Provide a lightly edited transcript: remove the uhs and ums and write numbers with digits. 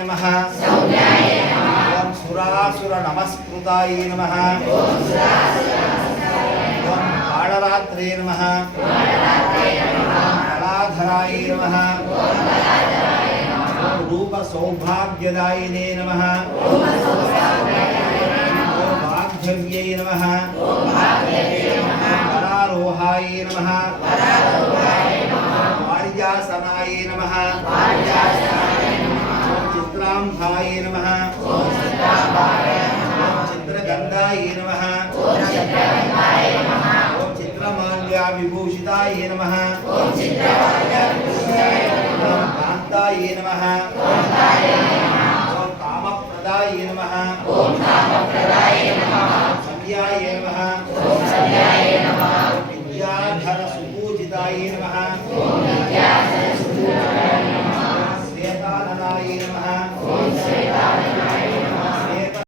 नमः ओम सुरासुर नमस्कृताय नमः ओम कालरात्रे नमः कलाधराय नमः ओम रूप सौभाग्यदायिने नमः ओम वाग्भव्यै नमः वरारोहाय नमः वार्यासनाय नमः चित्रांभाय नमः चित्रगन्धाय नमः चित्रमाल्या विभूषिताय नमः कान्ताय नमः कामप्रदाय नमः संज्ञाय नमः विद्याधर सुपूजिताय नमः श्वेताननाय नमः